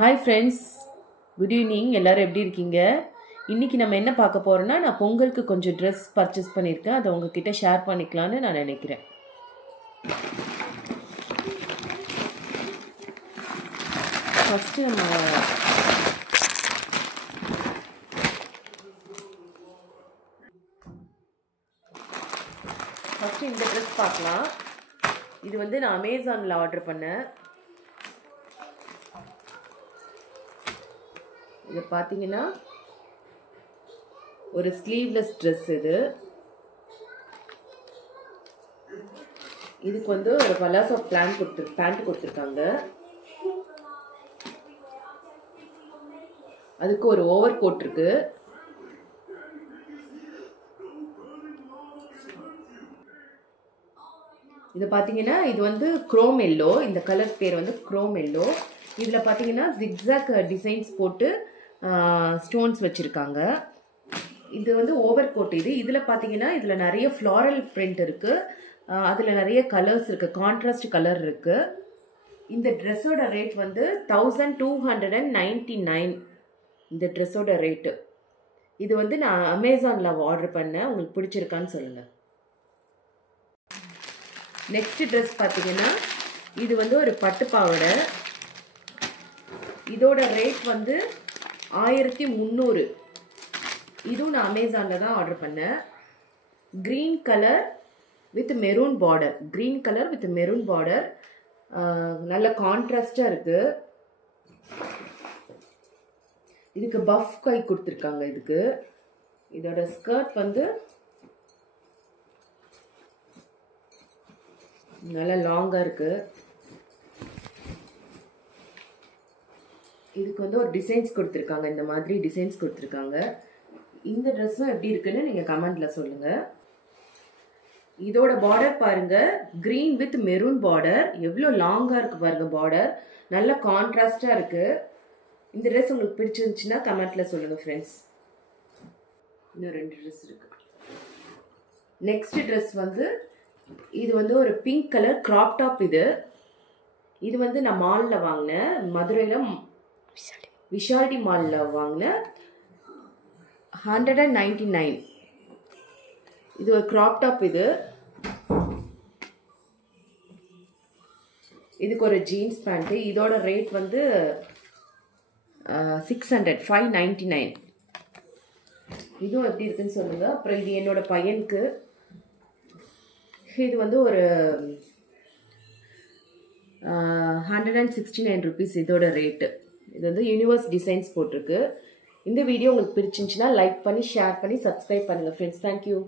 Hi friends, good evening. எல்லோரும் எப்படி இருக்கீங்க? இன்றைக்கி நம்ம என்ன பார்க்க போகிறோன்னா, நான் பொங்கலுக்கு கொஞ்சம் ட்ரெஸ் பர்ச்சேஸ் பண்ணியிருக்கேன். அதை உங்ககிட்ட ஷேர் பண்ணிக்கலான்னு நான் நினைக்கிறேன். ஃபஸ்ட்டு இந்த ட்ரெஸ் பார்க்கலாம். இது வந்து நான் அமேசானில் ஆர்டர் பண்ணேன். இது பார்த்தீங்கன்னா ஒரு ஸ்லீவ்லெஸ் ட்ரெஸ். இதுக்கு வந்து ஒரு பலாசோ பேண்ட் கொடுத்துருக்காங்க. அதுக்கு ஒரு ஓவர் கோட் இருக்கு. இது பார்த்தீங்கன்னா இது வந்து குரோம் எல்லோ. இந்த கலர் பேர் வந்து குரோம் எல்லோ. இதில் பார்த்தீங்கன்னா ஜிக்ஸாக் டிசைன்ஸ் போட்டு ஸ்டோன்ஸ் வச்சுருக்காங்க. இது வந்து ஓவர் கோட். இதில் பார்த்தீங்கன்னா இதில் நிறைய ஃப்ளாரல் பிரிண்ட் இருக்குது. அதில் நிறைய கலர்ஸ் இருக்குது, கான்ட்ராஸ்ட் கலர் இருக்குது. இந்த ட்ரெஸ்ஸோட ரேட் வந்து 1299. இந்த ட்ரெஸ்ஸோட ரேட்டு. இது வந்து நான் அமேசானில் ஆர்டர் பண்ணேன். உங்களுக்கு பிடிச்சிருக்கான்னு சொல்லுங்கள். நெக்ஸ்ட் ட்ரெஸ் பார்த்தீங்கன்னா இது வந்து ஒரு பட்டு பாவாடை. இதோட ரேட் வந்து 1300. இதுவும் நான் அமேசானில் தான் ஆர்டர் பண்ணேன். Green colour with maroon border. Green colour with maroon border. நல்ல கான்ட்ராஸ்டாக இருக்குது. இதுக்கு பஃப் கை கொடுத்துருக்காங்க. இதோட ஸ்கர்ட் வந்து நல்லா லாங்காக இருக்குது. இதுக்கு வந்து ஒரு டிசைன்ஸ் கொடுத்துருக்காங்க. இந்த மாதிரி டிசைன்ஸ் கொடுத்துருக்காங்க. இந்த ட்ரெஸ்ஸும் எப்படி இருக்குன்னு நீங்கள் கமெண்ட்டில் சொல்லுங்கள். இதோட பார்டர் பாருங்கள், க்ரீன் வித் மெரூன் பார்டர். எவ்வளோ லாங்காக இருக்குது பாருங்கள் பார்டர். நல்ல கான்ட்ராஸ்டாக இருக்குது. இந்த ட்ரெஸ் உங்களுக்கு பிடிச்சிருந்துச்சுன்னா கமெண்ட்டில் சொல்லுங்கள் ஃப்ரெண்ட்ஸ். இன்னும் 2 ட்ரெஸ் இருக்குது. நெக்ஸ்ட் ட்ரெஸ் வந்து இது வந்து ஒரு பிங்க் கலர் கிராப் டாப். இது வந்து நான் மாலில் வாங்கினேன். மதுரையில் விஷால்டி மாலில் வாங்கினேன். 199. இது ஒரு கிராப் டாப். இதுக்கு ஒரு ஜீன்ஸ் பேண்ட்டு. இதோட ரேட் வந்து 599. இதுவும் எப்படி இருக்குன்னு சொல்லுங்கள். அப்புறம் இது என்னோட பையனுக்கு. இது வந்து ஒரு 169 rupees இதோட ரேட்டு. இது வந்து யூனிவர்ஸ் டிசைன்ஸ் போட்டிருக்கு. இந்த வீடியோ உங்களுக்கு பிடிச்சிருந்துச்சுன்னா லைக் பண்ணி, ஷேர் பண்ணி, சப்ஸ்கிரைப் பண்ணுங்கள் ஃப்ரெண்ட்ஸ். தேங்க்யூ.